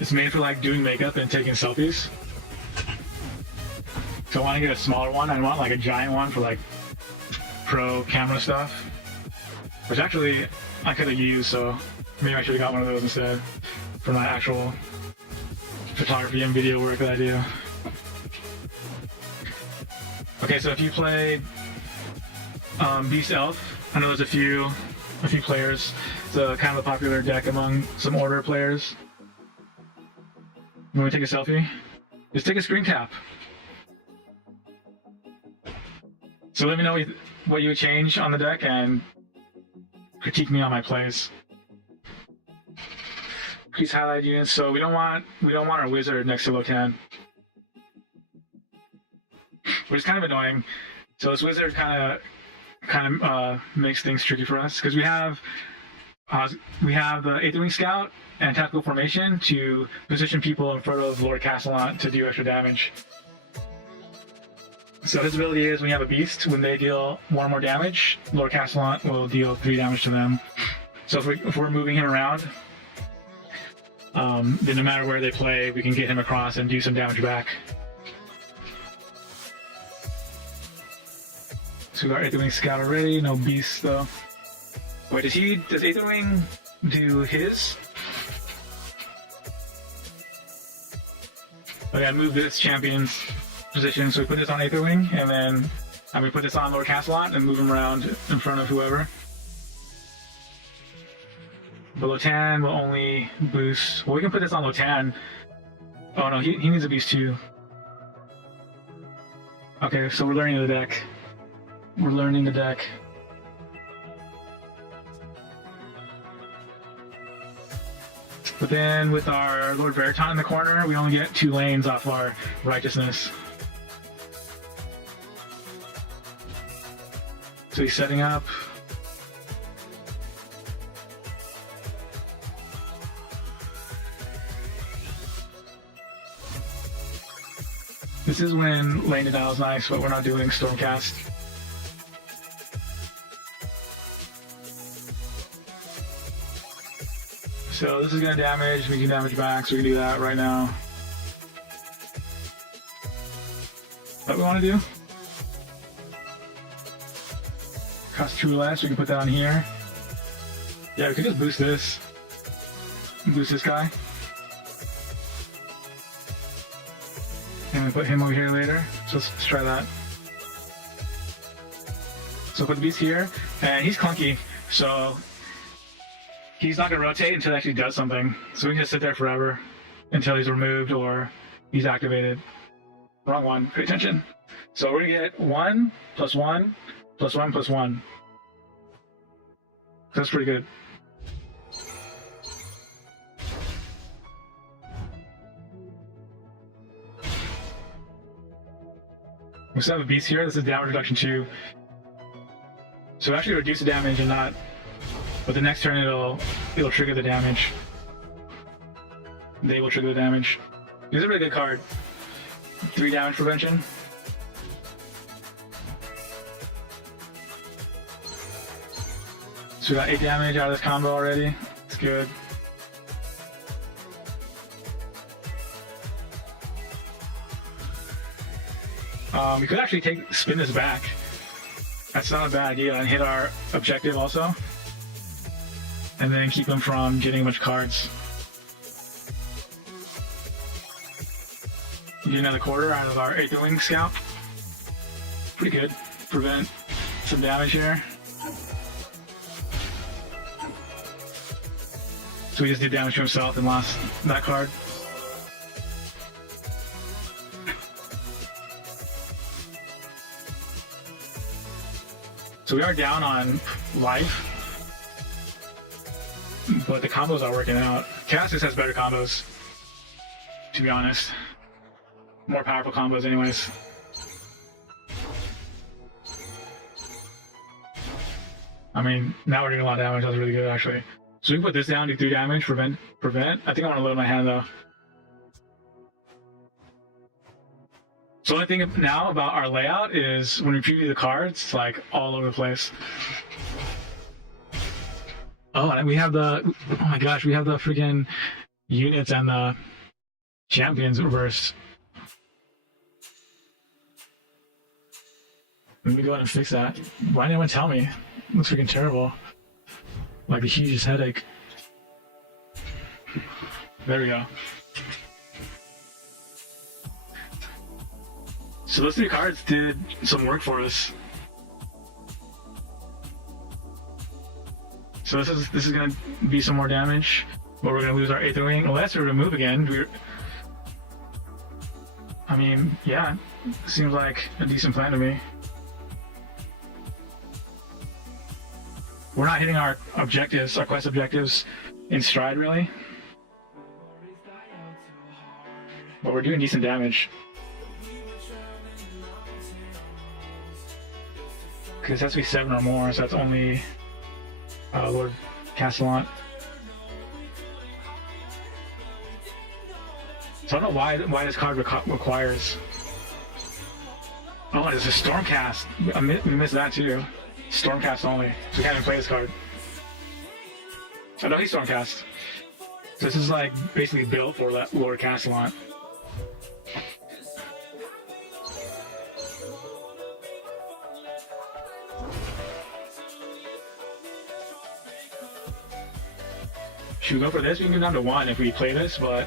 It's made for like doing makeup and taking selfies. So I want to get a smaller one. I want like a giant one for like pro camera stuff, which actually I could have used, so maybe I should have got one of those instead for my actual photography and video work that I do. Okay, so if you play Beast Elf, I know there's a few players. It's a kind of a popular deck among some Order players. You want to take a selfie? Just take a screen cap. So let me know what you would change on the deck and critique me on my plays. Please highlight units. So we don't want our wizard next to Lotann, which is kind of annoying. So this wizard kind of makes things tricky for us because we have the Aetherwing Scout and Tactical Formation to position people in front of Lord Castellant to do extra damage. So his ability is when you have a beast, when they deal 1 or more damage, Lord Castellant will deal 3 damage to them. So if we're moving him around, then no matter where they play, we can get him across and do some damage back. So we got Aetherwing Scout already, no beasts though. Wait, does Aetherwing do his? Oh yeah, move this champion's position, so we put this on Aetherwing, and then we put this on Lord Castellant and move him around in front of whoever. But Lotann will only boost. Well, we can put this on Lotann. Oh no, he needs a beast too. Okay, so we're learning the deck. We're learning the deck. But then with our Lord Veriton in the corner, we only get 2 lanes off our righteousness. So he's setting up. This is when lane denial is nice, but we're not doing Stormcast. So this is going to damage, we can damage back, so we can do that right now. What we want to do? Cost 2 less, we can put that on here. Yeah, we could just boost this. Boost this guy. And we put him over here later. So let's try that. So put the beast here, and he's clunky, so he's not going to rotate until it actually does something. So we can just sit there forever until he's removed or he's activated. Wrong one. Pay attention. So we're going to get 1 + 1 + 1 + 1. That's pretty good. We still have a beast here. This is damage reduction 2. So actually reduce the damage and not. But the next turn it'll trigger the damage. They will trigger the damage. This is a really good card. 3 damage prevention. So we got 8 damage out of this combo already. It's good. We could actually spin this back. That's not a bad idea, and hit our objective also. And then keep them from getting much cards. Get another quarter out of our Aetherwing Scout. Pretty good. Prevent some damage here. So he just did damage to himself and lost that card. So we are down on life, but the combos are working out. Cassius has better combos, to be honest. More powerful combos anyways. I mean, now we're doing a lot of damage. That was really good, actually. So we can put this down, do 3 damage, prevent. I think I want to load my hand, though. So the only thing now about our layout is when we preview the cards, it's like all over the place. Oh, and we have the, oh my gosh, we have the freaking units and the champions reversed. Let me go ahead and fix that. Why didn't anyone tell me? It looks freaking terrible. Like the hugest headache. There we go. So those 3 cards did some work for us. So this is gonna be some more damage, but we're gonna lose our 8th wing unless we remove again. I mean, yeah, seems like a decent plan to me. We're not hitting our objectives, our quest objectives in stride really, but we're doing decent damage. Because it has to be 7 or more, so that's only Lord Castellant. So I don't know why this card requires. Oh, it's a Stormcast. We missed that too. Stormcast only. So we can't even play this card. I know he's Stormcast. So this is like basically built for that Lord Castellant. Should we go for this? We can go down to 1 if we play this, but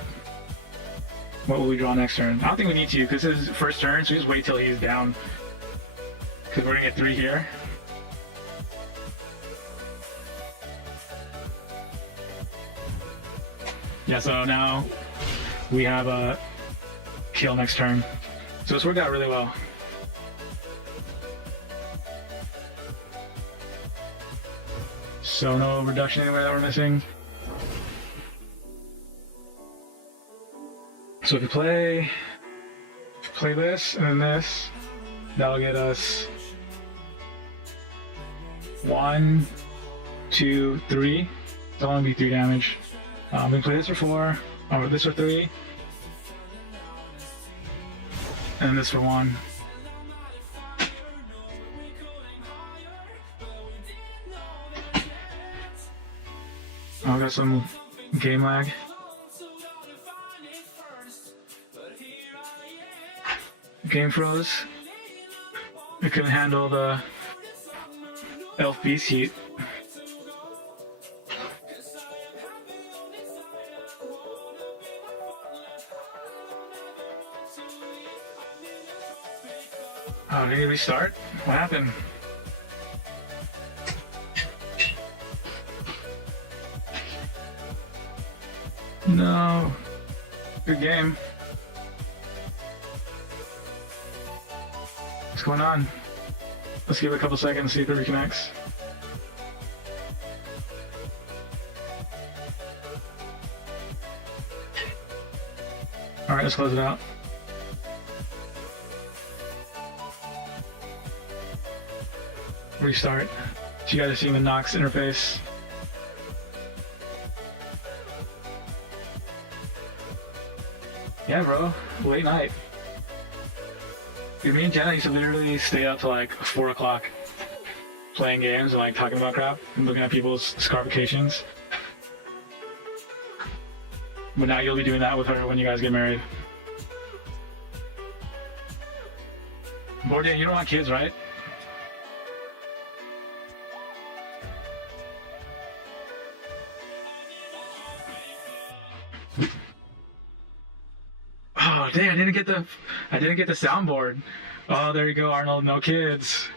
what will we draw next turn? I don't think we need to, because this is his first turn, so we just wait till he's down. Because we're gonna get 3 here. Yeah, so now we have a kill next turn. So this worked out really well. So no reduction anywhere that we're missing. So if you play this and then this, that'll get us 1, 2, 3. That'll only be 3 damage. We can play this for 4, or this for 3, and this for 1. Oh, we got some game lag. Game froze. We couldn't handle the Elf Beast heat. Oh, did he restart? What happened? No. Good game. What's going on? Let's give it a couple seconds, see if it reconnects. Alright, let's close it out. Restart. So you guys are seeing the Nox interface. Yeah, bro. Late night. Dude, me and Jenna used to literally stay up till like 4 o'clock playing games and like talking about crap and looking at people's scarifications. But now you'll be doing that with her when you guys get married. Bordian, you don't want kids, right? Oh, dang, I didn't get the soundboard. Oh, there you go, Arnold, no kids.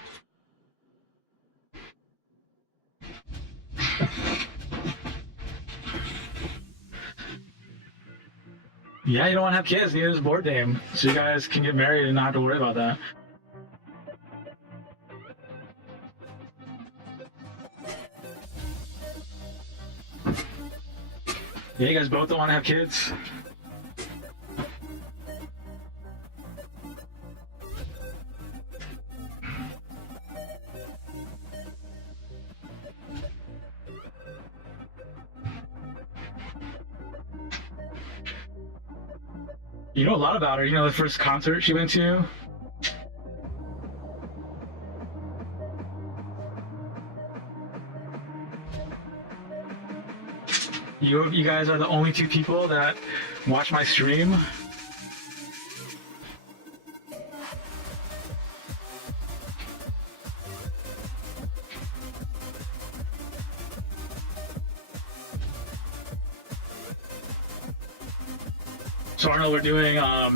Yeah, you don't want to have kids, neither does board game. So you guys can get married and not have to worry about that. Yeah, you guys both don't want to have kids. You know a lot about her. You know the first concert she went to? You guys are the only 2 people that watch my stream. So Arnold, we're doing a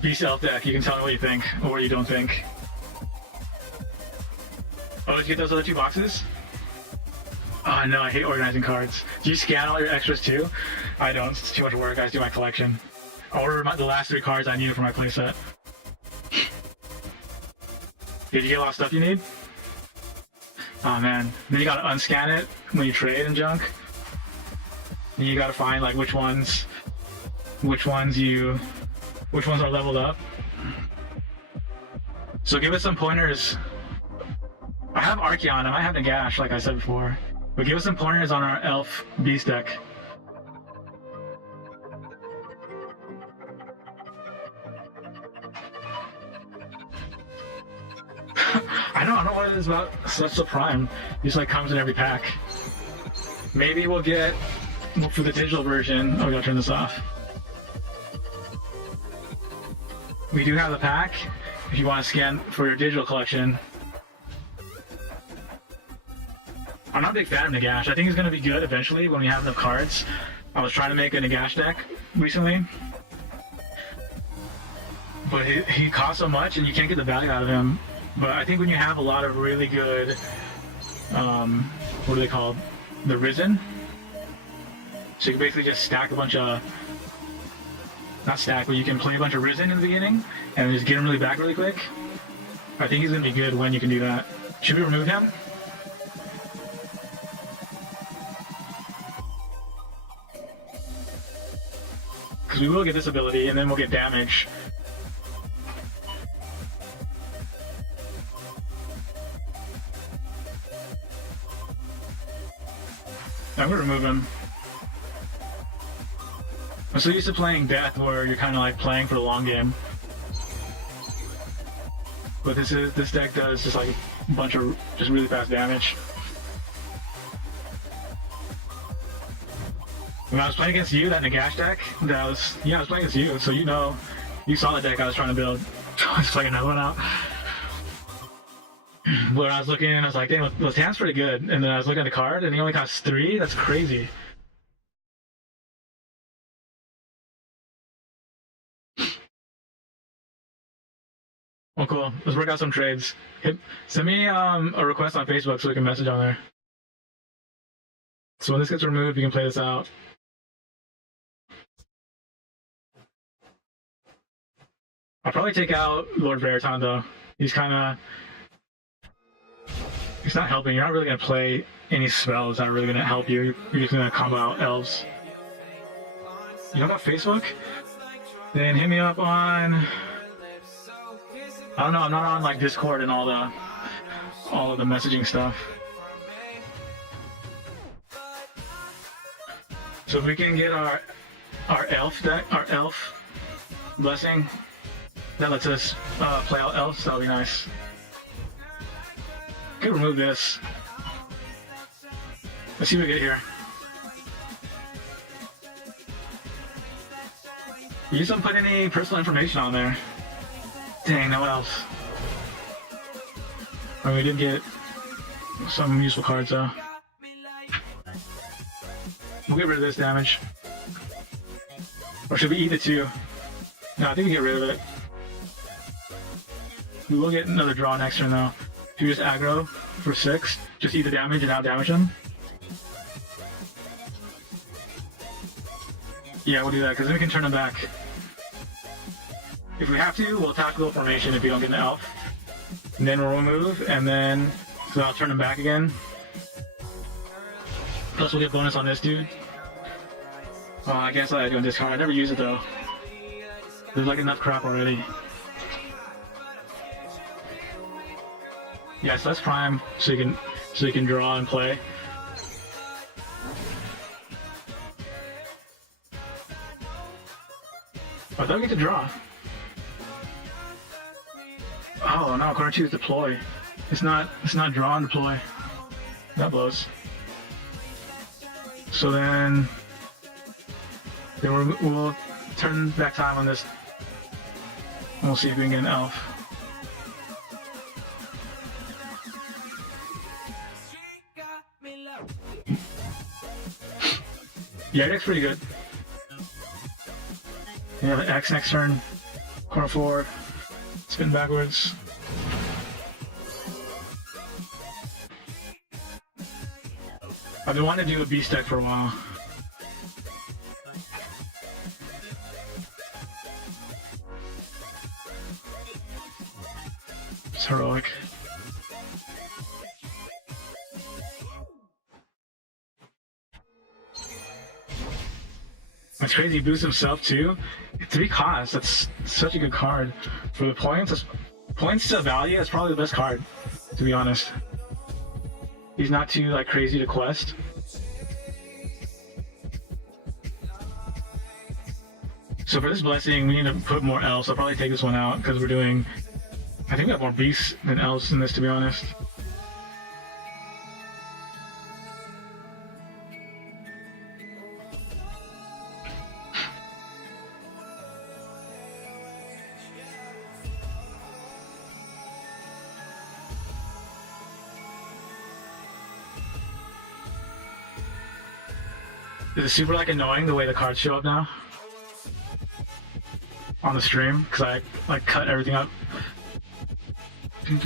Beast Elf deck. You can tell me what you think or what you don't think. Oh, did you get those other 2 boxes? Oh no, I hate organizing cards. Do you scan all your extras too? I don't. It's too much work. I just do my collection. I order the last 3 cards I needed for my playset. Did you get a lot of stuff you need? Oh man. Then you gotta unscan it when you trade and junk. And you gotta find like which ones are leveled up. So give us some pointers. I have Archeon, I might have Nagash, like I said before. But give us some pointers on our Elf Beast deck. I don't know what it is about Celestial Prime. It just like comes in every pack. Maybe we'll get, for the digital version, oh we gotta turn this off. We do have the pack, if you want to scan for your digital collection. I'm not a big fan of Nagash. I think he's going to be good eventually when we have enough cards. I was trying to make a Nagash deck recently. But he costs so much and you can't get the value out of him. But I think when you have a lot of really good, what are they called? The Risen. So you can basically just stack a bunch of, not stack, but you can play a bunch of Risen in the beginning and just get him really back really quick. I think he's going to be good when you can do that. Should we remove him? Because we will get this ability and then we'll get damage. I'm going to remove him. I'm so used to playing Death where you're kind of like playing for the long game. But this deck does just like a bunch of just really fast damage. When I was playing against you, that Nagash deck, I was playing against you, so you saw the deck I was trying to build. I was playing another one out. But when I was looking, I was like, dang, Lotann's pretty good. And then I was looking at the card, and he only costs 3? That's crazy. Oh, cool. Let's work out some trades. Send me a request on Facebook so we can message on there. So when this gets removed, you can play this out. I'll probably take out Lord Veritan though. He's not helping. You're not really gonna play any spells that are really gonna help you. You're just gonna combo out elves. You don't got Facebook? Then hit me up on, I don't know, I'm not on like Discord and all of the messaging stuff. So if we can get our elf deck, our elf blessing, that lets us play out elves, that'll be nice. Could remove this. Let's see what we get here. You just don't put any personal information on there. Dang, no elves. Oh, we did get some useful cards though. We'll get rid of this damage. Or should we eat the 2? No, I think we get rid of it. We will get another draw next turn though. If you just aggro for 6, just eat the damage and out damage him. Yeah, we'll do that because then we can turn him back. If we have to, we'll attack the formation if you don't get an elf. And then we'll remove, and then so I'll turn him back again. Plus we'll get bonus on this dude. Oh, I guess I do on discard. I never use it though. There's like enough crap already. Yeah, so that's prime, so you can draw and play. I thought we get to draw. Oh no, corner 2 is deploy. It's not draw and deploy. That blows. So then Then we'll turn back time on this. And we'll see if we can get an elf. Yeah, deck's pretty good. You have an X next turn. Corner forward. Spin backwards. I've been wanting to do a beast deck for a while. It's heroic. That's crazy. He boosts himself too. 3 costs. That's such a good card. For the points, points to value, that's probably the best card, to be honest. He's not too like crazy to quest. So for this blessing, we need to put more elves. I'll probably take this one out because we're doing. I think we have more beasts than elves in this, to be honest. Is it super like annoying the way the cards show up now on the stream? Because I like cut everything up. Oh,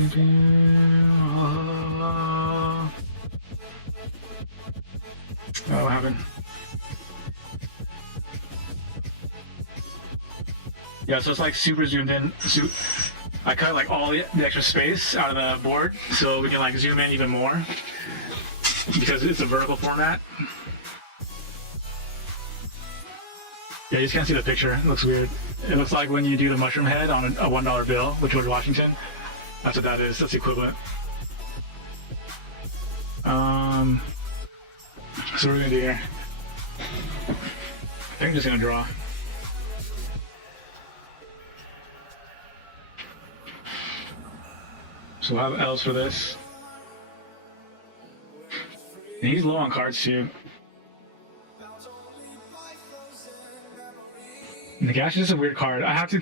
what happened? Yeah, so it's like super zoomed in. I cut like all the extra space out of the board so we can like zoom in even more because it's a vertical format. Yeah, you just can't see the picture. It looks weird. It looks like when you do the mushroom head on a $1 bill with George Washington. That's what that is. That's the equivalent. So what are we gonna do here? I think I'm just gonna draw. So we'll have elves for this. And he's low on cards too. Nagash is a weird card. I have to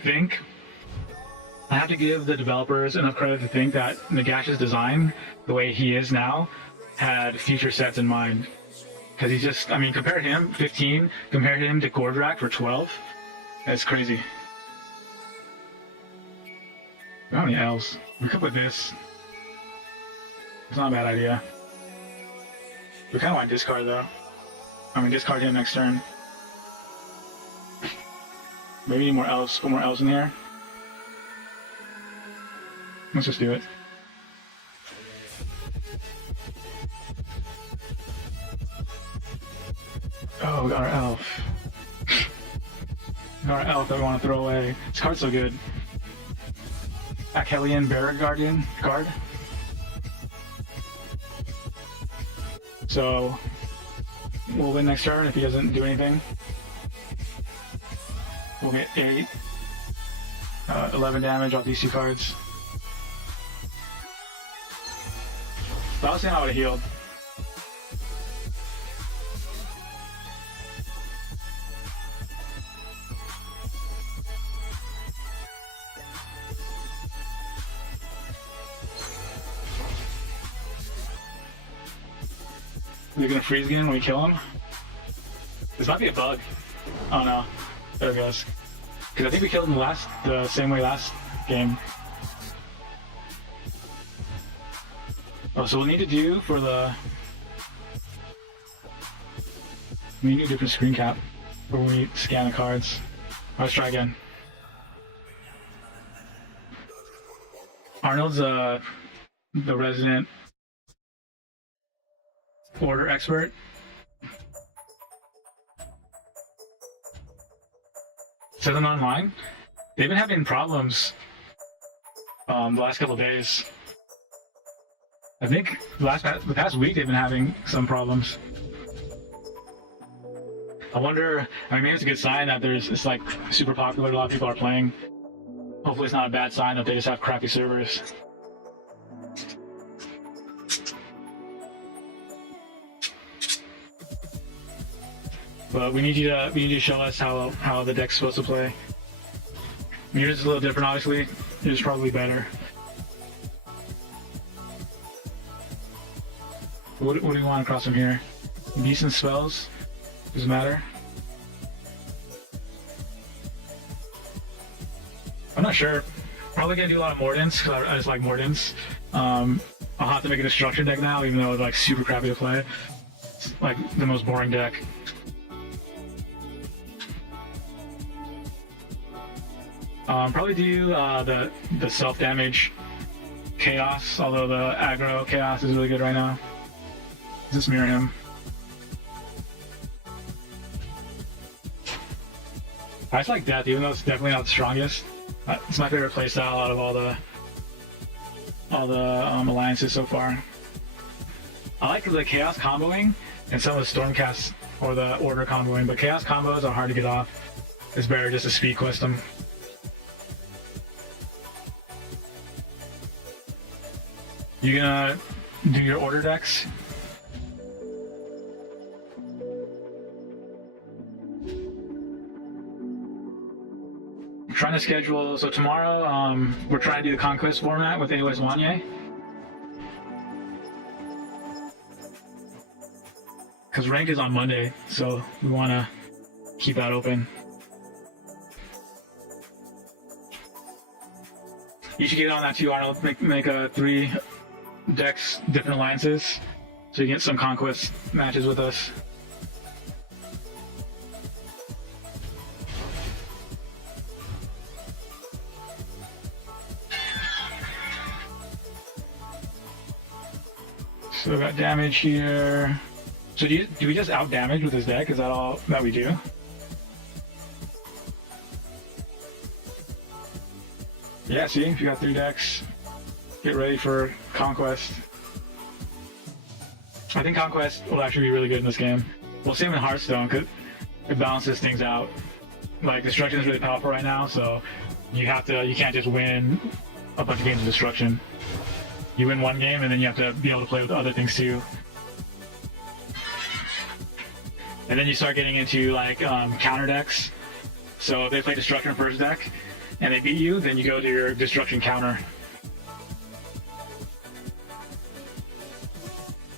give the developers enough credit to think that Nagash's design, the way he is now, had future sets in mind. Because he's just, I mean, compare him, 15, compare him to Gordrak for 12. That's crazy. How many elves? We could put this. It's not a bad idea. We kind of want to discard though. I mean, discard him next turn. Maybe need more elves. Put more elves in here. Let's just do it. Oh, we got our elf. We got our elf that we want to throw away. This card's so good. Achelian Bearer Guard. So we'll win next turn if he doesn't do anything. We'll get 8, 11 damage off these 2 cards. If I was saying I would have healed. Is he gonna freeze again when we kill him? This might be a bug. Oh no. There it goes. Because I think we killed him the same way last game. Oh, so we'll need to do for the... We need a different screen cap when we scan the cards. Let's try again. Arnold's the resident order expert. Says I'm online. They've been having problems the last couple of days. I think the past week they've been having some problems. I wonder. I mean, maybe it's a good sign that it's like super popular. A lot of people are playing. Hopefully, it's not a bad sign that they just have crappy servers. But we need you to show us how the deck's supposed to play. Yours is a little different, obviously. Yours is probably better. What do you want across from here? Decent spells? Doesn't matter. I'm not sure. Probably gonna do a lot of Mordants because I just like Mordants. I'll have to make a destruction deck now, even though it's like super crappy to play. It's like the most boring deck. Probably do the self damage chaos, although the aggro chaos is really good right now. Just mirror him. I just like death, even though it's definitely not the strongest. It's my favorite playstyle out of all the alliances so far. I like the chaos comboing and some of the stormcasts or the order comboing, but chaos combos are hard to get off. It's better just to speed quest them. You gonna do your order decks? Trying to schedule, so tomorrow we're trying to do the Conquest format with AOS Wanye. Because ranked is on Monday, so we want to keep that open. You should get on that too, Arnold. Make 3 decks, different alliances, so you get some Conquest matches with us. So we got damage here. So do we just out damage with this deck? Is that all that we do? Yeah, see, if you got 3 decks, get ready for Conquest. I think Conquest will actually be really good in this game. Well, same in Hearthstone, because it balances things out. Like, Destruction is really powerful right now, so you can't just win a bunch of games of Destruction. You win one game, and then you have to be able to play with other things too. And then you start getting into like counter decks. So if they play Destruction first deck, and they beat you, then you go to your Destruction counter.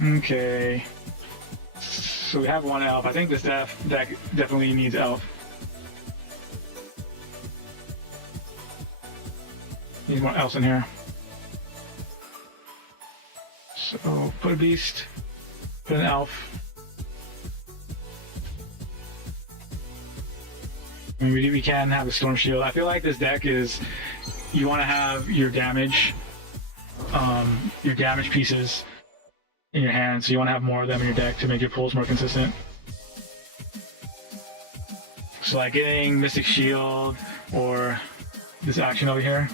Okay. So we have 1 elf. I think this deck definitely needs elf. Need more elves in here. So put a beast, put an elf. And we can have a storm shield. I feel like this deck is, you want to have your damage pieces in your hand, so you want to have more of them in your deck to make your pulls more consistent. So like getting Mystic Shield or this action over here.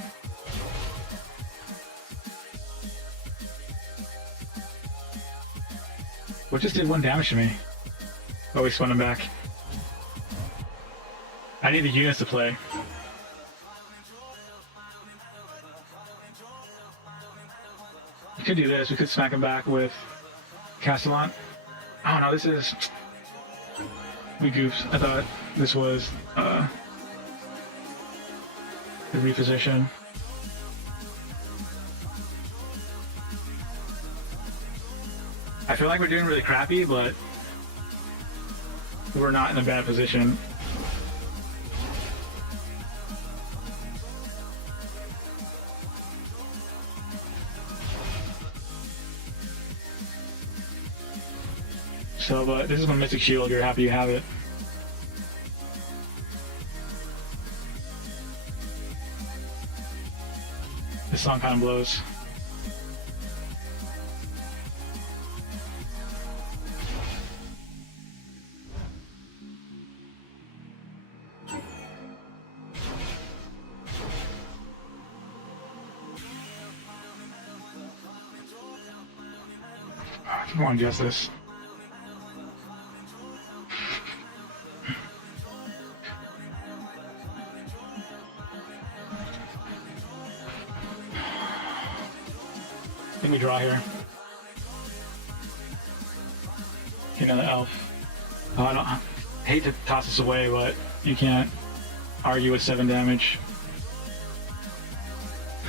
What just did 1 damage to me? Oh, we spun him back. I need the units to play. We could do this. We could smack him back with Castellan. Oh no, this is... We goofed. I thought this was the reposition. I feel like we're doing really crappy, but we're not in a bad position. So, but this is my Mystic Shield, you're happy you have it. This song kind of blows. I want to guess this. I think we draw here. Another elf. Oh, I don't. hate to toss this away, but you can't argue with 7 damage.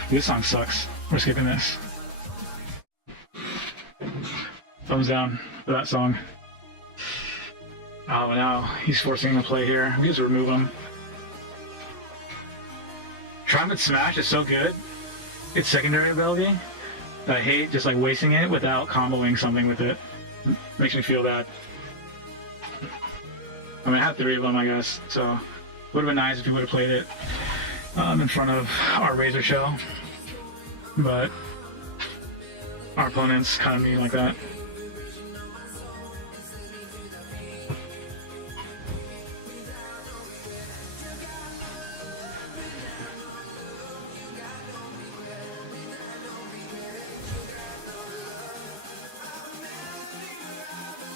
This song sucks. We're skipping this. Thumbs down for that song. Oh, but now he's forcing him to play here. We just remove him. Triumphant Smash is so good. It's secondary ability. I hate just like wasting it without comboing something with it. Makes me feel bad. I mean, I had 3 of them, I guess, so it would have been nice if we would have played it in front of our Razor show. But our opponents kind of mean like that.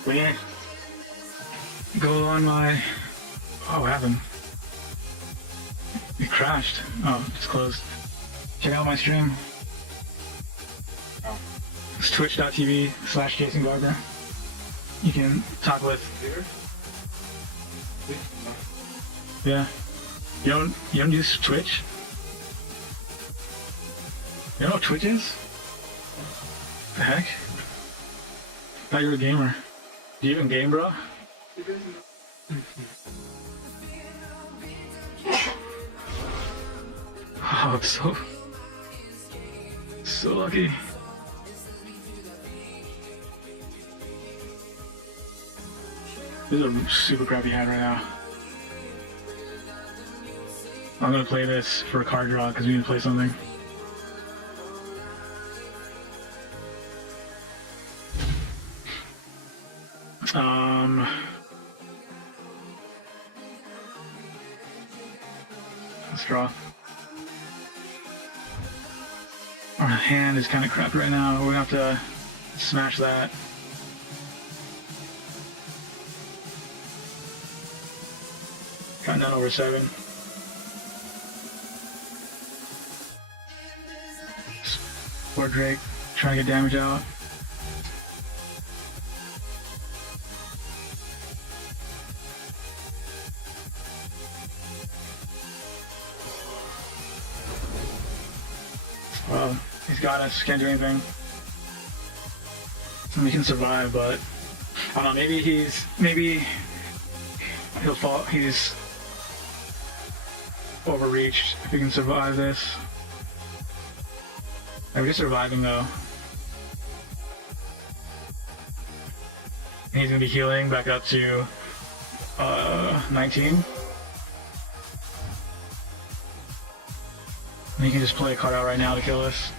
We go on my... Oh, what happened? It crashed. Oh, it's closed. Check out my stream. It's twitch.tv/JasonGarber. You can talk with... Yeah. You don't use Twitch? You don't know what Twitch is? What the heck? I thought you were a gamer. Do you even game, bro? Oh, I'm so lucky. This is a super crappy hand right now. I'm gonna play this for a card draw because we need to play something. Let's draw. Our hand is kind of crap right now. We're gonna have to smash that. Got none over 7. Poor Drake trying to get damage out. Well, he's got us, can't do anything. We can survive, but I don't know, maybe he'll fall, he's overreached if he can survive this. We're just surviving though. And he's gonna be healing back up to 19. And he can just play a card out right now to kill us.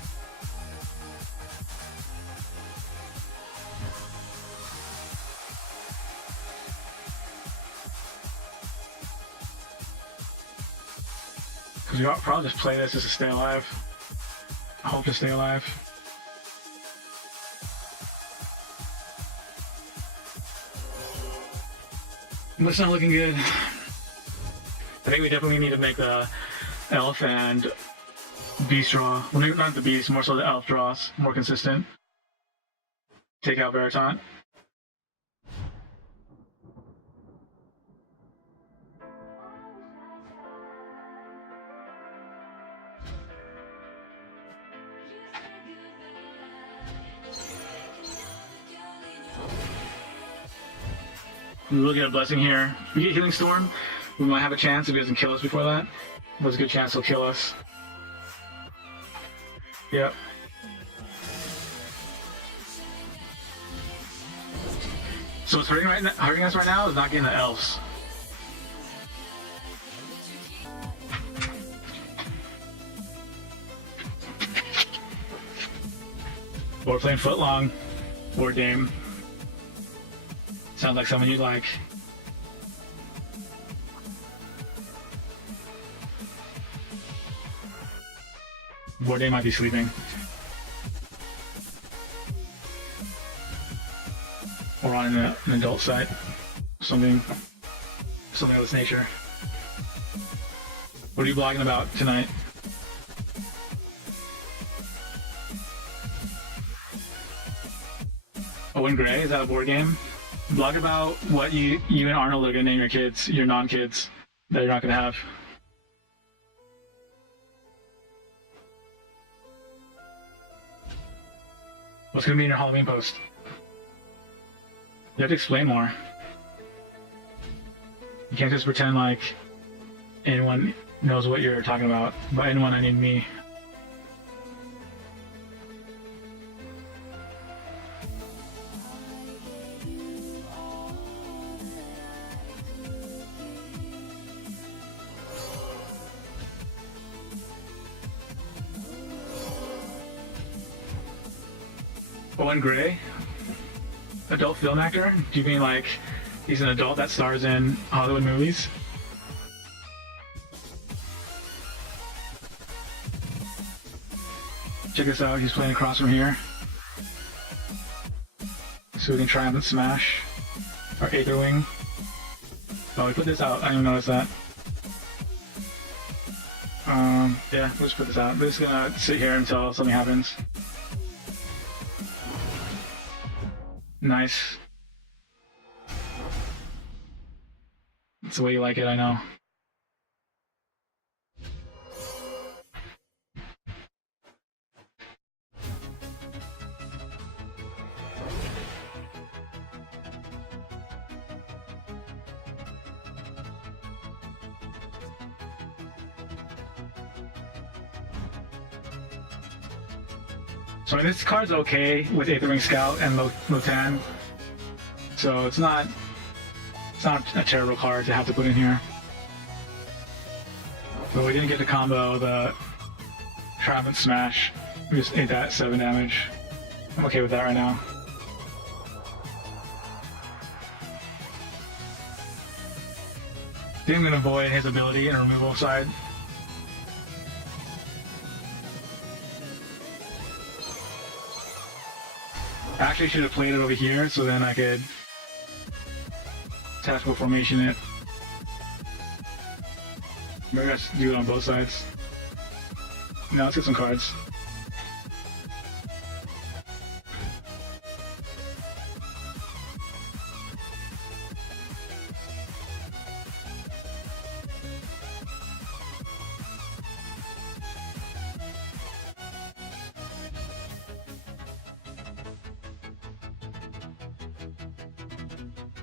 Because we ought to probably just play this just to stay alive. I hope to stay alive. But it's not looking good. I think we definitely need to make the Elf and Beast draw. Well, not the Beast, more so the Elf draws. More consistent. Take out Veritant. We will get a blessing here. If we get Healing Storm, we might have a chance if he doesn't kill us before that. There's a good chance he'll kill us. Yep. So what's hurting us right now is not getting the elves. Or playing Footlong. Or Dame. Sounds like someone you like. Bourdain might be sleeping. Or on an adult site. Something of this nature. What are you blogging about tonight? Owen Gray, is that a board game? Blog about what you and Arnold are gonna name your kids, your non-kids, that you're not gonna have. What's gonna be in your Halloween post? You have to explain more. You can't just pretend like anyone knows what you're talking about. By anyone, I mean me. Owen Gray? Adult film actor? Do you mean like he's an adult that stars in Hollywood movies? Check this out, he's playing across from here. So we can try and smash our Aether Wing. Oh, we put this out, I didn't even notice that. Yeah, we'll just put this out. We're just gonna sit here until something happens. Nice. That's the way you like it, I know. So I mean, this card's okay with Aetherwing Scout and Lotann, so it's not a terrible card to have to put in here. But we didn't get to combo the Triumphant Smash. We just ate that 7 damage. I'm okay with that right now. I think I'm gonna avoid his ability in removal side. I actually should have played it over here, so then I could tactical formation it. Maybe I should do it on both sides. Now let's get some cards.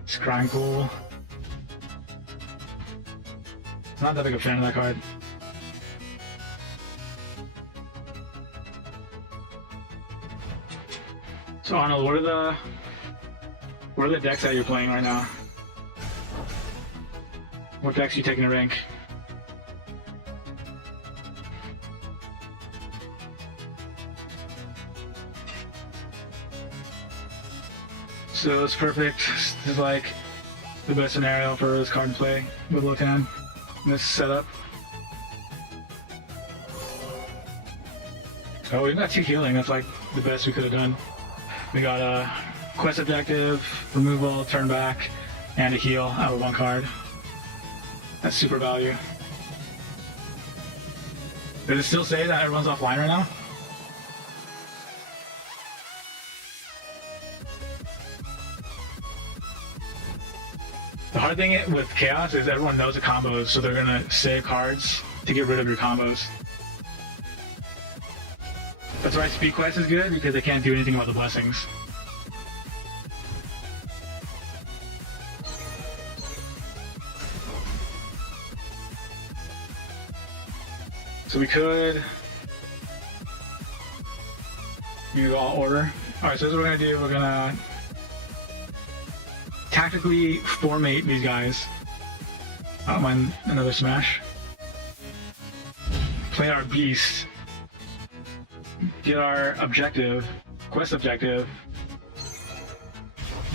Scrying Pool. Not that big a fan of that card. So Arnold, what are the decks that you're playing right now? What decks are you taking to rank? So it's perfect. This is like the best scenario for this card to play with Lotann in this setup. Oh, we got 2 healing. That's like the best we could have done. We got a quest objective, removal, turn back, and a heal out of 1 card. That's super value. Does it still say that everyone's offline right now? The hard thing with Chaos is everyone knows the combos, so they're gonna save cards to get rid of your combos. That's why Speed Quest is good, because they can't do anything about the blessings. So we could do all order. Alright, so this is what we're gonna do. We're gonna tactically formate these guys. I don't mind another smash. Play our beast. Get our objective, quest objective.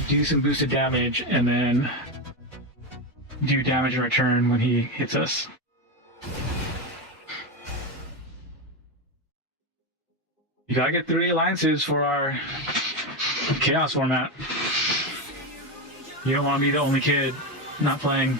Do some boosted damage, and then do damage in return when he hits us. You gotta get 3 alliances for our Chaos format. You don't want to be the only kid not playing.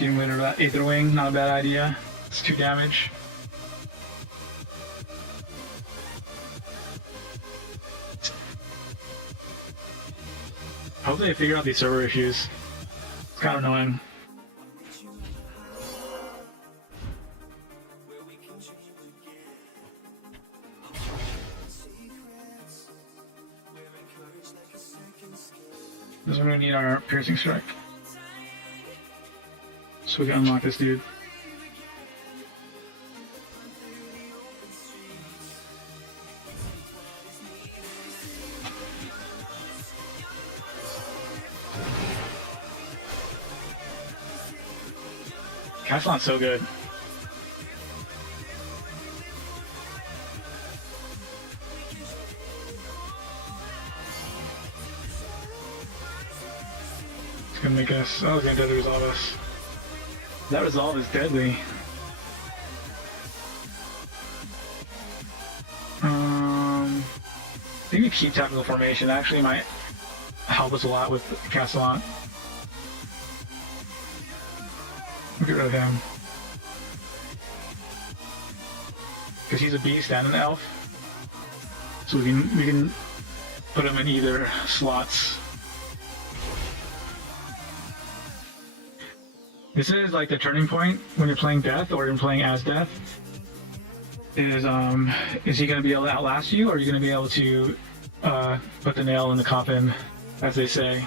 Getting rid of that Aether Wing, not a bad idea. It's 2 damage. Hopefully they figure out these server issues. It's kind of annoying. This is when we need our piercing strike. So we can unlock this dude. Castellan's so good. It's gonna make us. Oh, it's gonna deadly resolve us. That resolve is deadly. I think we keep tactical formation. That actually might help us a lot with Castellan. We'll get rid of him. Because he's a beast and an elf. So we can put him in either slots. This is like the turning point when you're playing Death or you're playing as Death. Is he going to be able to outlast you, or are you going to be able to put the nail in the coffin, as they say?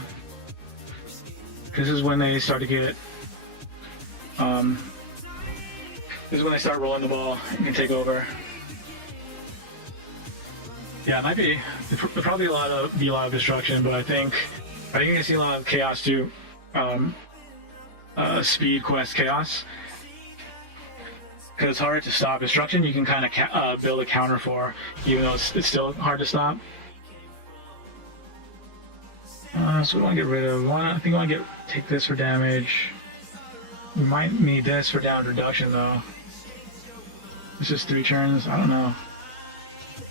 This is when they start to get it. This is when they start rolling the ball and can take over. Yeah, it might be. There'll probably be a lot of destruction, but I think you're gonna see a lot of chaos too. Speed quest chaos. Because it's harder to stop destruction, you can kind of build a counter for, even though it's still hard to stop. So we want to get rid of. I think we want to take this for damage. We might need this for damage reduction though. It's just 3 turns. I don't know.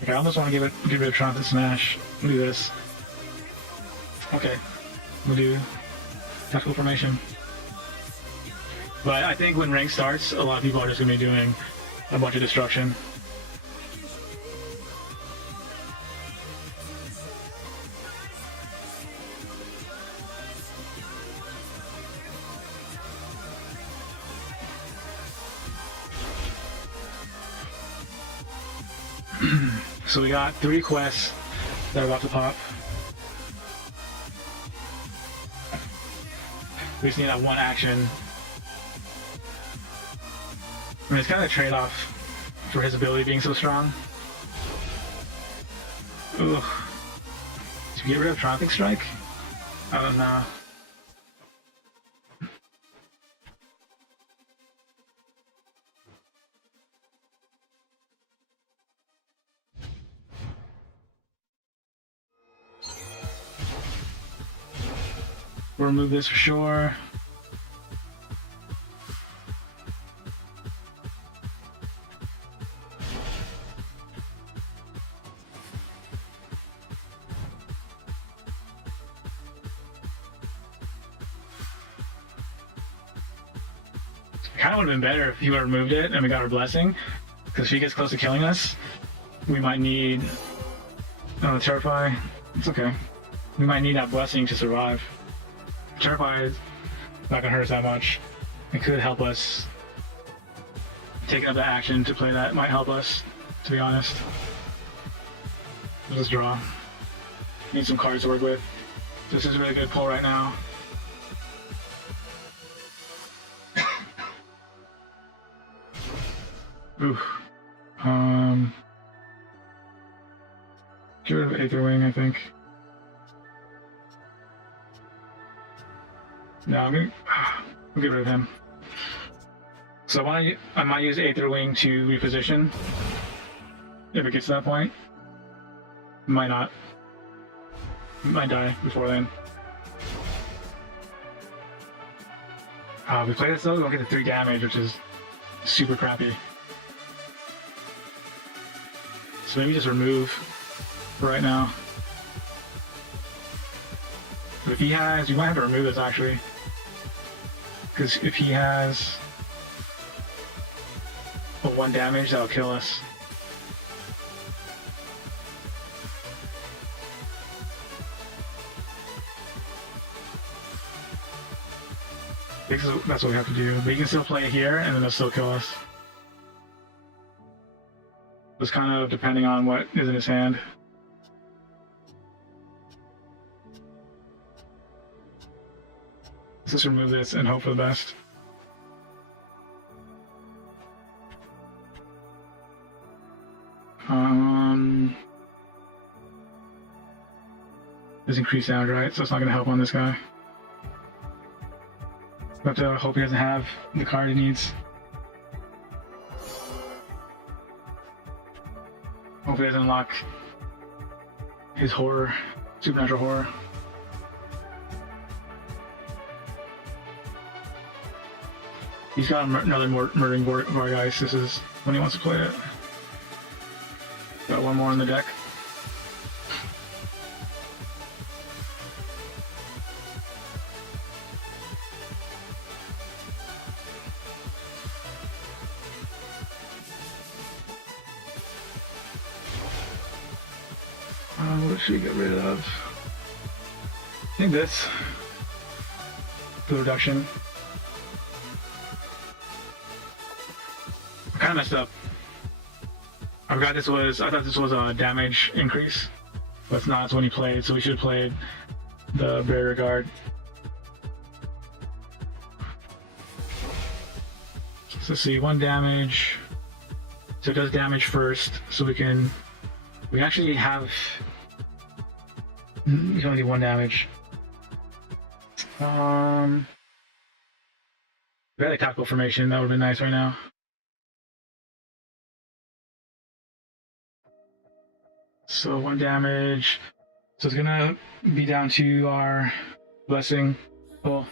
Okay, I almost want to give it a Triumphant Smash. We'll do this. Okay, we'll do tactical formation. But I think when rank starts, a lot of people are just going to be doing a bunch of destruction. So we got 3 quests that are about to pop. We just need that one action. I mean, it's kind of a trade-off for his ability being so strong. Ugh. Should we get rid of Tropic Strike? I don't know. We'll remove this for sure. Kind of would have been better if he would have removed it and we got our blessing. Because if he gets close to killing us, we might need. Oh, Terrify. It's okay. We might need that blessing to survive. Terrify is not gonna hurt us that much. It could help us. Taking up the action to play that might help us, to be honest. Let's draw. Need some cards to work with. This is a really good pull right now. Oof. Get rid of Aether Wing, I think. No, we'll get rid of him. So I might use Aether Wing to reposition. If it gets to that point. Might not. Might die before then. If we play this though, we won't get the 3 damage, which is super crappy. So maybe just remove for right now. But if he has, we might have to remove this actually. Because if he has a 1 damage, that'll kill us. That's what we have to do. But he can still play it here, and then they'll still kill us. It's kind of depending on what is in his hand. Let's just remove this and hope for the best. There's increased damage, right? So it's not going to help on this guy. We have to hope he doesn't have the card he needs. Hope he doesn't unlock his horror, supernatural horror. He's got another murdering Vargeist. This is when he wants to play it. Got one more in the deck. What should we get rid of? I think this. The reduction. I kind of messed up. I thought this was a damage increase, but it's not. It's when he played, so we should have played the barrier guard. So let's see, 1 damage. So it does damage first, so we can actually have. You can only do 1 damage. We had a tactical formation. That would have been nice right now. So 1 damage. So it's gonna be down to our blessing. Cool.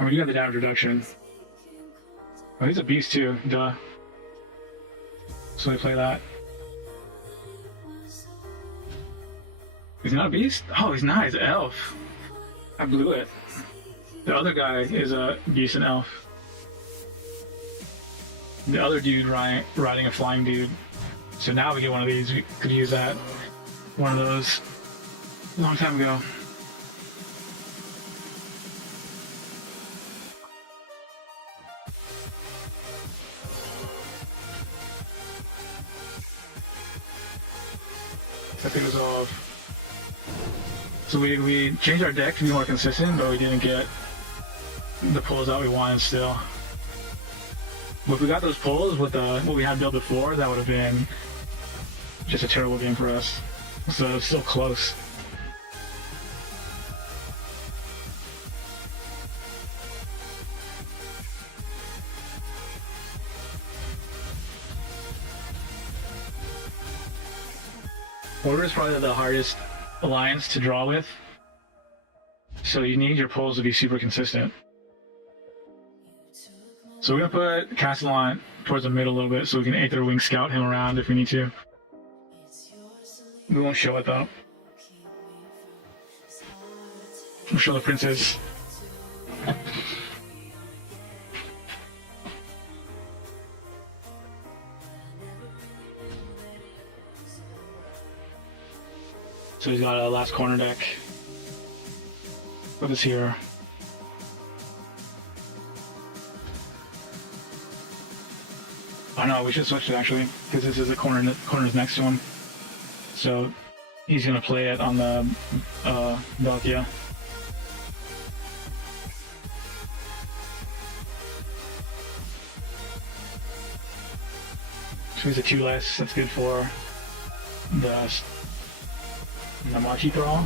And we do have the damage reduction. Oh, he's a beast too, duh. So we play that. He's not a beast? Oh, he's not. He's an elf. I blew it. The other guy is a beast and elf. The other dude riding a flying dude. So now we get one of these. We could use that. One of those a long time ago. I think it was all. So we changed our deck to be more consistent, but we didn't get the pulls that we wanted still. But if we got those pulls with what we had built before, that would have been just a terrible game for us. So it's still close. Order is probably the hardest alliance to draw with, so you need your pulls to be super consistent. So we're gonna put Castellan towards the middle a little bit so we can Aether Wing scout him around if we need to. We won't show it though. We'll show the princes. So he's got a last corner deck. Put this here. Oh no, we should switch it actually, because this is the corner's next to him. So he's gonna play it on the Belkia. So he's a 2 less. That's good for the Marchi Thrall.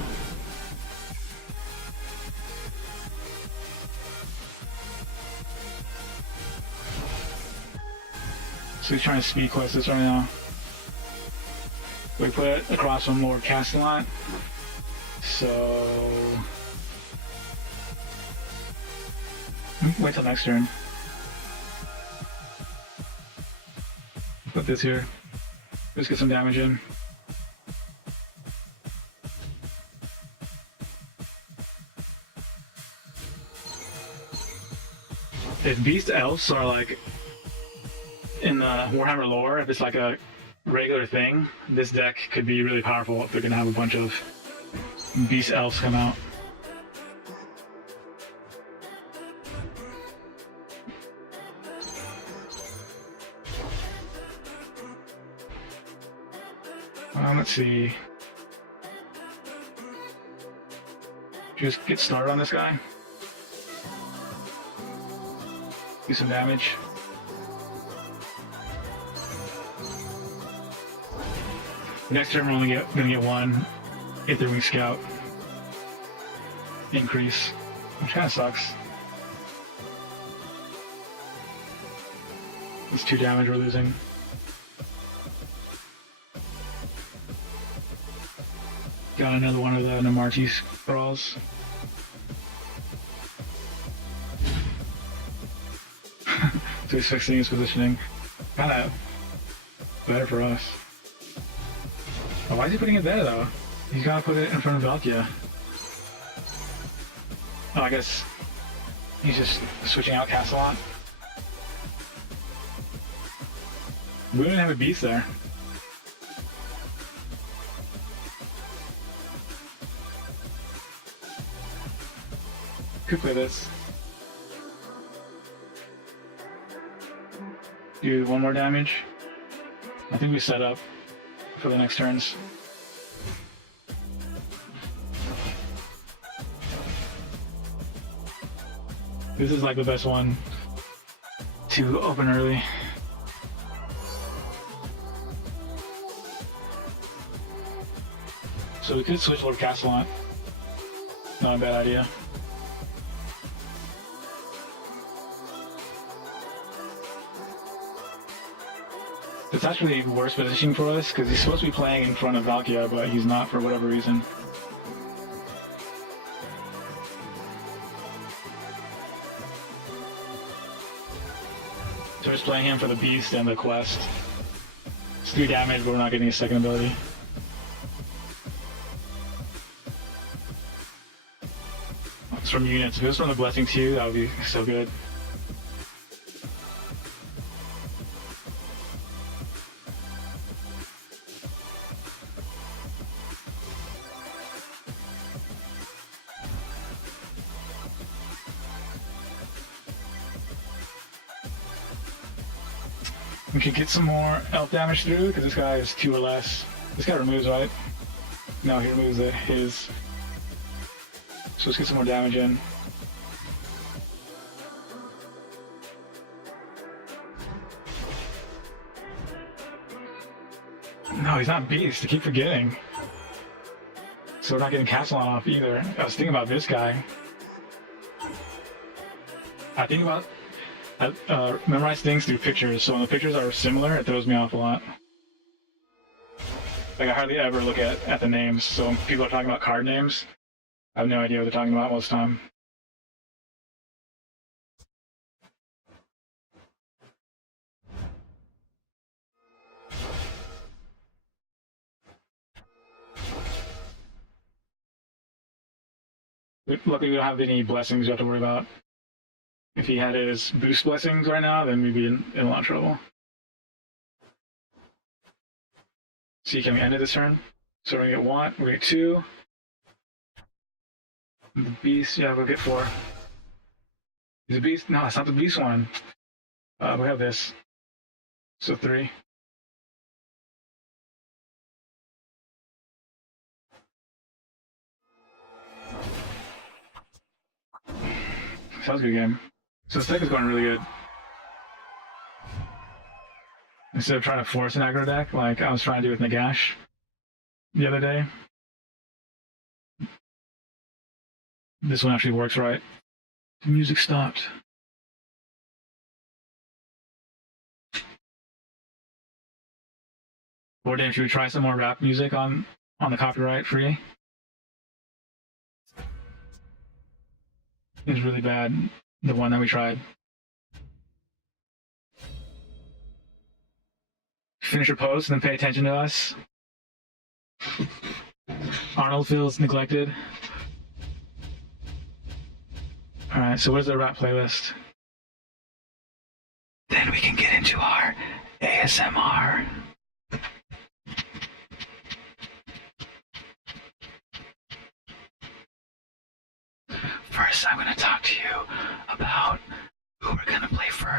So he's trying to speed quest this right now. We put it across from Lord Castellan. So wait till next turn. Put this here. Let's get some damage in. If Beast Elves are like in the Warhammer lore, if it's like a regular thing, this deck could be really powerful if they're gonna have a bunch of beast elves come out. Let's see. Just get started on this guy. Do some damage. Next turn we're only gonna get one Aether Wing Scout increase, which kind of sucks. It's 2 damage we're losing. Got another one of the Namarti sprawls. So he's fixing his positioning. Kinda better for us. Oh, why is he putting it there though? He's gotta put it in front of Valkia. Oh, I guess he's just switching out Castlot. We didn't have a beast there. Could play this. Do 1 more damage. I think we set up for the next turns. This is like the best one to open early. So we could switch Lord Castlot. Not a bad idea. It's actually worse positioning for us because he's supposed to be playing in front of Valkia, but he's not for whatever reason. So we're just playing him for the beast and the quest. It's 3 damage, but we're not getting a second ability. It's from units. If it was from the Blessing too, that would be so good. We should get some more elf damage through, because this guy is 2 or less. This guy removes, right? No, he removes his. So let's get some more damage in. No, he's not beast. I keep forgetting. So we're not getting Castlon off either. I was thinking about this guy. I memorize things through pictures, so when the pictures are similar, it throws me off a lot. Like, I hardly ever look at the names, so when people are talking about card names, I have no idea what they're talking about most of the time. Luckily, we don't have any blessings we have to worry about. If he had his boost blessings right now, then we'd be in a lot of trouble. See, can we end it this turn? So we're gonna get 1, we're gonna get 2. The beast, yeah, we'll get 4. Is the beast? No, it's not the beast one. We have this. So 3. Sounds good game. So this deck is going really good. Instead of trying to force an aggro deck like I was trying to do with Nagash the other day, this one actually works right. The music stopped. Or damn, should we try some more rap music on the copyright free? It's really bad, the one that we tried. Finish your post and then pay attention to us. Arnold feels neglected. Alright, so where's the rap playlist? Then we can get into our ASMR.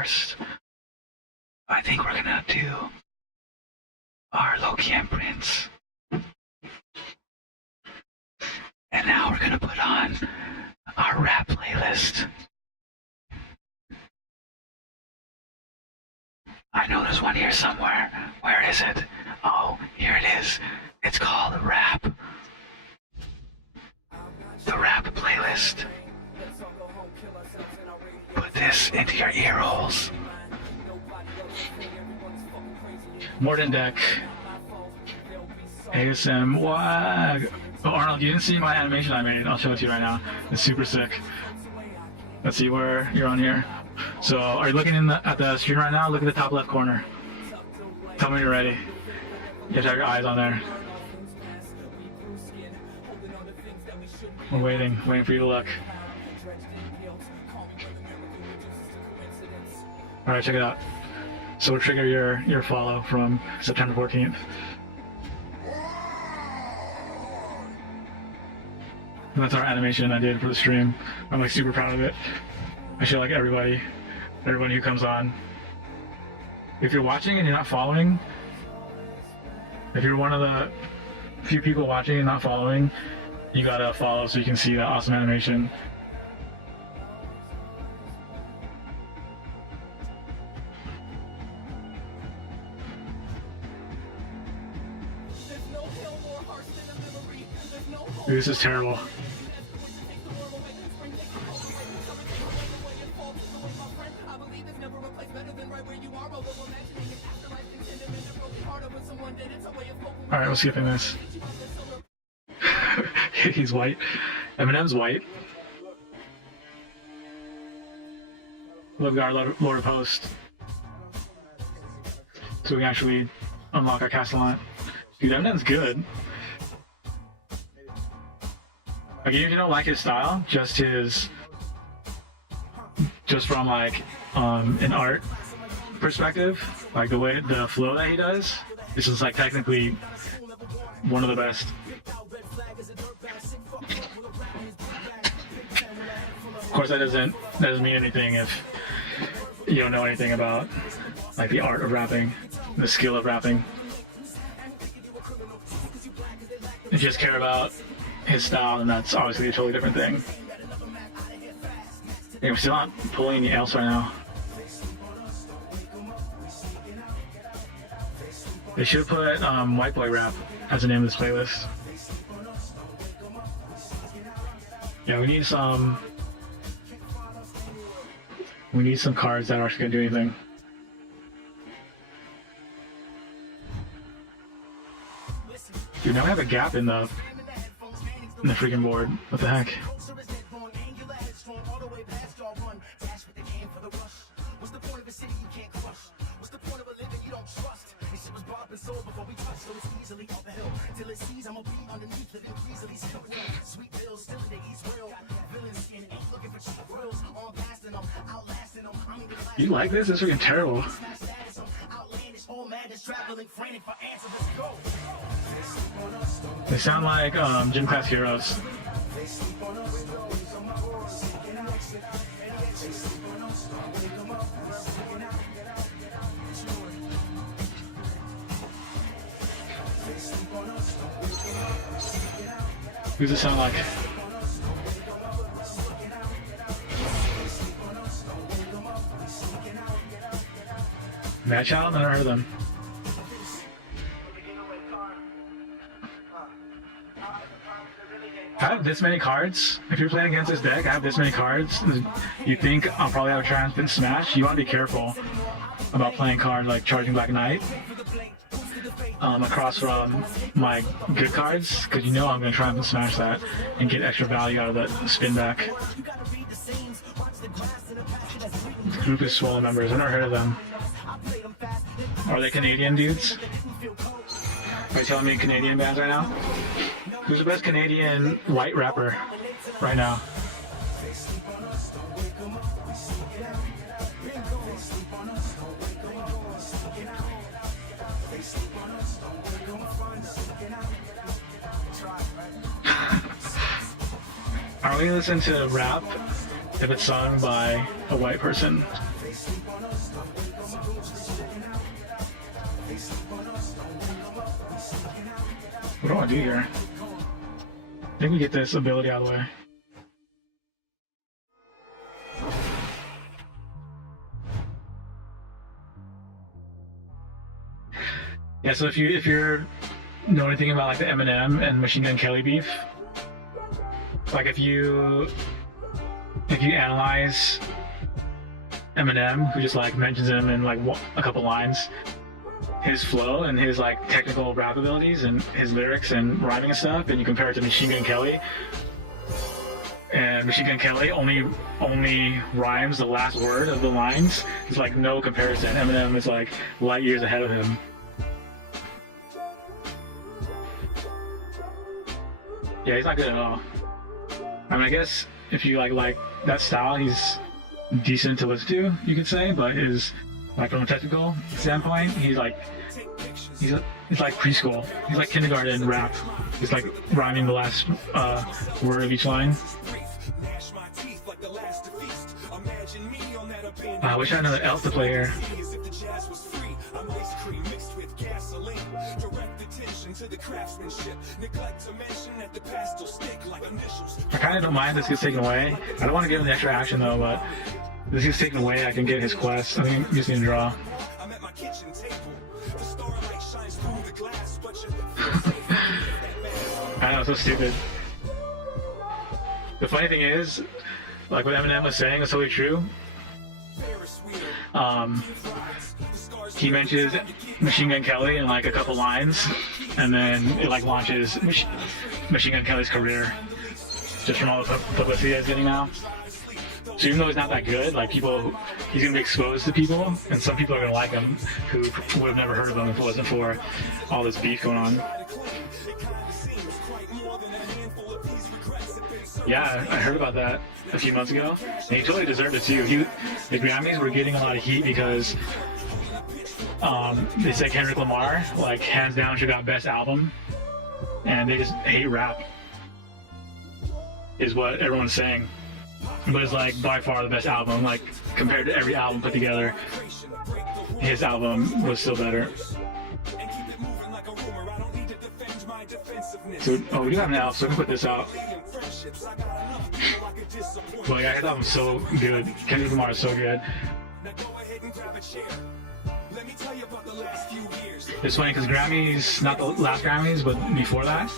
first, I think we're gonna do our Loki imprints. And now we're gonna put on our rap playlist. I know there's one here somewhere. Where is it? Oh, here it is. It's called Rap. The Rap playlist. Put this into your ear holes. Morden Deck. ASM. What? Oh, Arnold, you didn't see my animation I made. I'll show it to you right now. It's super sick. Let's see where you're on here. So, are you looking at the screen right now? Look at the top left corner. Tell me when you're ready. You have to have your eyes on there. We're waiting for you to look. Alright, check it out. So we'll trigger your follow from September 14th. And that's our animation I did for the stream. I'm like super proud of it. I show like everybody who comes on. If you're watching and you're not following, if you're one of the few people watching and not following, you gotta follow so you can see that awesome animation. Dude, this is terrible. Alright, we're skipping this. He's white. Eminem's white. Love our Lord of Hosts. So we can actually unlock our Castellan. Dude, Eminem's good. Like, even if you don't like his style, just from like an art perspective, like the flow that he does, this is like technically one of the best. Of course, that doesn't mean anything if you don't know anything about like the art of rapping, the skill of rapping. If you just care about his style, then that's obviously a totally different thing. Yeah, we're still not pulling any else right now. They should put White Boy Rap as the name of this playlist. Yeah, we need some cards that are actually gonna do anything. Dude, now we have a gap in the freaking board. What the heck? You like this? It's freaking terrible. They sound like Gym Class Heroes. Who does it sound like? Mad Child? I never heard of them. I have this many cards. If you're playing against this deck, I have this many cards. You think I'll probably have a Triumphant Smash? You want to be careful about playing cards like Charging Black Knight across from my good cards, because you know I'm going to Triumphant Smash that and get extra value out of the spin back. This group is Swollen members. I've never heard of them. Are they Canadian dudes? Are you telling me Canadian bands right now? Who's the best Canadian white rapper right now? Are we gonna listen to rap if it's sung by a white person? do I want to do here? I think we get this ability out of the way. Yeah, so if you're know anything about like the Eminem and Machine Gun Kelly beef, like if you analyze Eminem, who just like mentions him in like a couple lines, his flow and his like technical rap abilities and his lyrics and rhyming and stuff, and you compare it to Machine Gun Kelly, and Machine Gun Kelly only rhymes the last word of the lines. It's like no comparison. Eminem is like light years ahead of him. Yeah, he's not good at all. I mean, I guess if you like that style, he's decent to listen to, you could say, but is like from a technical standpoint, he's like preschool. He's like kindergarten rap. He's like rhyming the last word of each line. I wish I had another elf to play here. I kind of don't mind this gets taken away. I don't want to give him the extra action though, but this gets taken away, I can get his quest. I think I'm just gonna draw. I know, it's so stupid. The funny thing is, like what Eminem was saying is totally true. He mentions Machine Gun Kelly in like a couple lines, and then it like launches Machine Gun Kelly's career just from all the publicity he's getting now. So even though he's not that good, like he's gonna be exposed to people, and some people are gonna like him who would have never heard of him if it wasn't for all this beef going on. Yeah, I heard about that a few months ago, and he totally deserved it too. The Grammys were getting a lot of heat because they said Kendrick Lamar, like hands down, should got best album, and they just hate rap, is what everyone's saying. But it's like by far the best album, like compared to every album put together, his album was still better. So, we do have an elf, so we can put this out. But like, I thought it was so good. Kendrick Lamar is so good. It's funny because Grammys, not the last Grammys, but before that,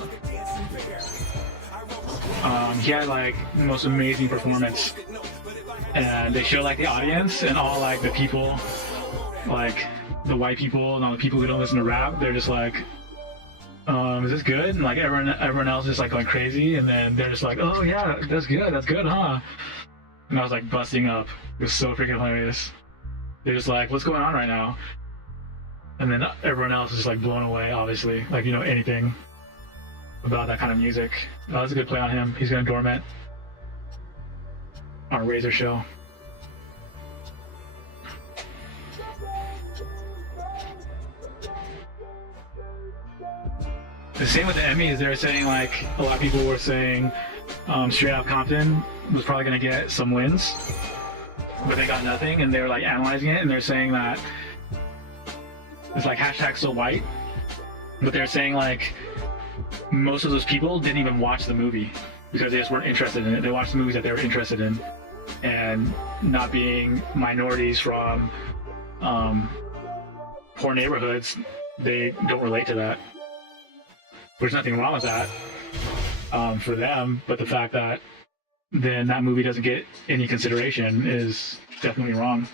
he had like the most amazing performance, and they show like the audience and all like the people, like the white people and all the people who don't listen to rap, they're just like, is this good? And like everyone else is just like going crazy, and then they're just like, oh yeah, that's good, huh? And I was like busting up. It was so freaking hilarious. They're just like, what's going on right now? And then everyone else is just like blown away, obviously, like anything about that kind of music. That was a good play on him. He's gonna dormant on a Razor show. The same with the Emmys. They're saying like a lot of people were saying Straight Outta Compton was probably gonna get some wins, but they got nothing, and they were like analyzing it, and they're saying that it's like hashtag so white, but they're saying like most of those people didn't even watch the movie because they just weren't interested in it. They watched the movies that they were interested in, and not being minorities from poor neighborhoods, they don't relate to that. There's nothing wrong with that for them, but the fact that then that movie doesn't get any consideration is definitely wrong.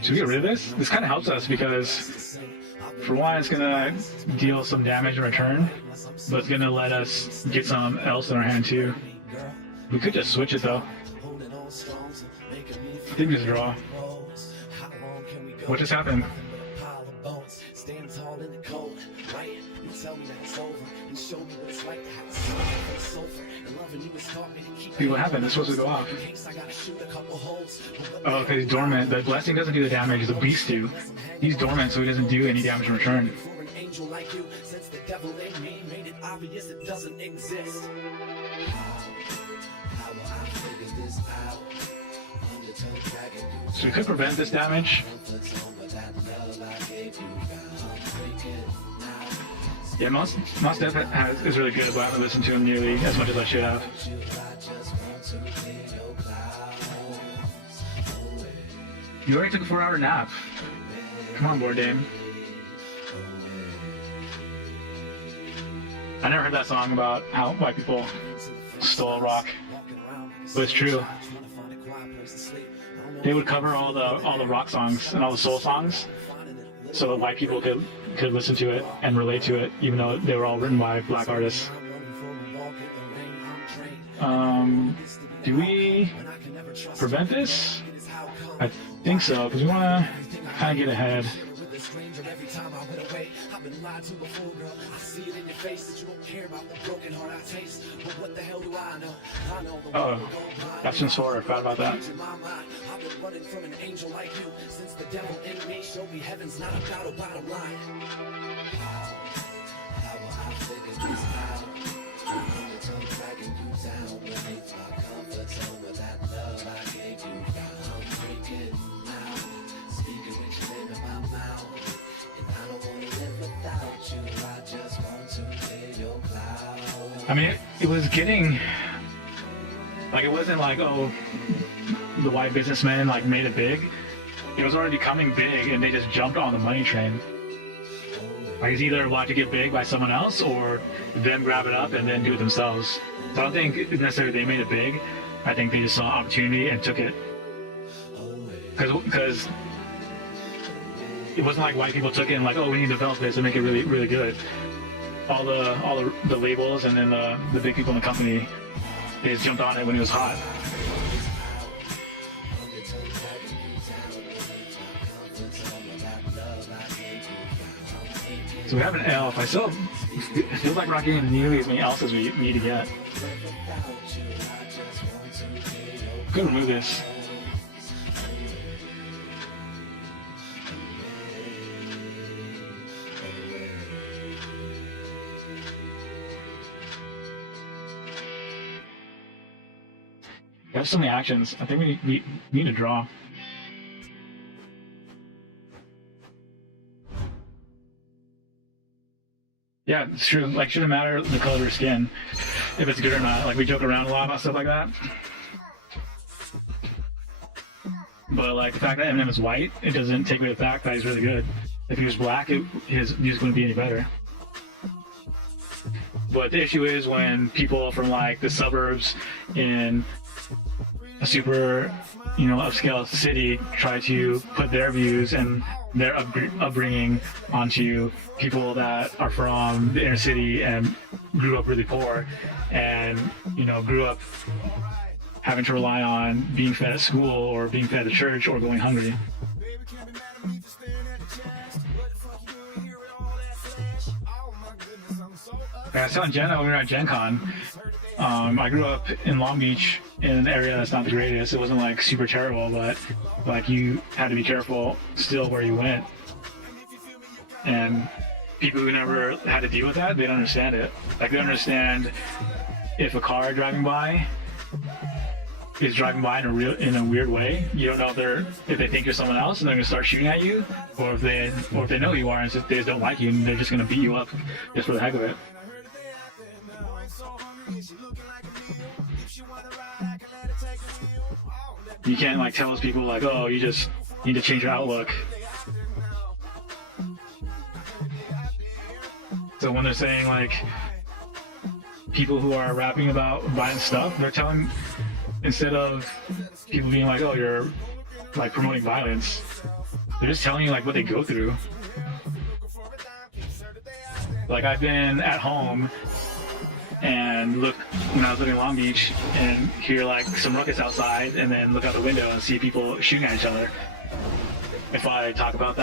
Should we get rid of this? This kind of helps us because, for one, it's going to deal some damage in return, but it's going to let us get some else in our hand too. We could just switch it though. I think just draw. What just happened? Stand tall in the cold, right? You tell me that it's over and show me what it's like to have a sofa and loving you is taught me to keep. What happened? It's supposed to go off. Oh, okay, he's dormant. The blessing doesn't do the damage, the beast do. He's dormant, so he doesn't do any damage in return. So we could prevent this damage. Yeah, Mos Def is really good, but I haven't listened to him nearly as much as I should have. You already took a 4-hour nap. Come on, board Dame. I never heard that song about how white people stole rock, but it's true. They would cover all the rock songs and all the soul songs, so that white people could listen to it and relate to it, even though they were all written by black artists. Do we prevent this? I think so, because we want to kind of get ahead. Oh, that's just sort of bad about that. I mean, it was getting, like, it wasn't like, oh, the white businessmen, like, made it big. It was already becoming big, and they just jumped on the money train. Like, it's either watch it get big by someone else, or them grab it up and then do it themselves. So I don't think necessarily they made it big. I think they just saw opportunity and took it. Because it wasn't like white people took it and like, oh, we need to develop this and make it really, really good. All the labels and then the big people in the company, they just jumped on it when it was hot. So we have an elf. It feels like we're not getting nearly as many elves as we need to get. Could remove this. We have so many actions. I think we need to draw. Yeah, it's true. Like, shouldn't matter the color of your skin, if it's good or not. Like, we joke around a lot about stuff like that. But like the fact that Eminem is white, it doesn't take away the fact that he's really good. If he was black, his music wouldn't be any better. But the issue is when people from like the suburbs in a super, upscale city try to put their views and their upbringing onto people that are from the inner city and grew up really poor and, grew up having to rely on being fed at school or being fed at church or going hungry. I was telling Jenna when we were at Gen Con, I grew up in Long Beach in an area that's not the greatest. It wasn't like super terrible, but like you had to be careful still where you went. And people who never had to deal with that, they don't understand it. Like they don't understand if a car driving by is driving by in a weird way. You don't know if they think you're someone else and they're gonna start shooting at you, or if they know who you are and if they just don't like you and they're just gonna beat you up just for the heck of it. You can't like tell those people like, oh, you just need to change your outlook. So when they're saying like people who are rapping about violent stuff, they're telling, instead of people being like, oh, you're like promoting violence, they're just telling you like what they go through. Like I've been at home and look when I was living in Long Beach and hear like some ruckus outside and then look out the window and see people shooting at each other. If I talk about that